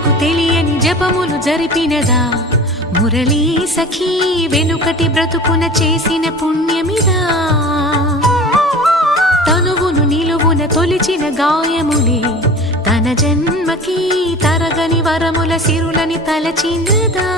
జనులకు తెలియని జపములు జరిపినదా మురళీ సఖీ వెనుకటి బ్రతుకున చేసిన పుణ్యమిదా తనువును నిలువున తొలిచిన గాయములే తన జన్మకి తరగని వరముల సిరులని తలచినదా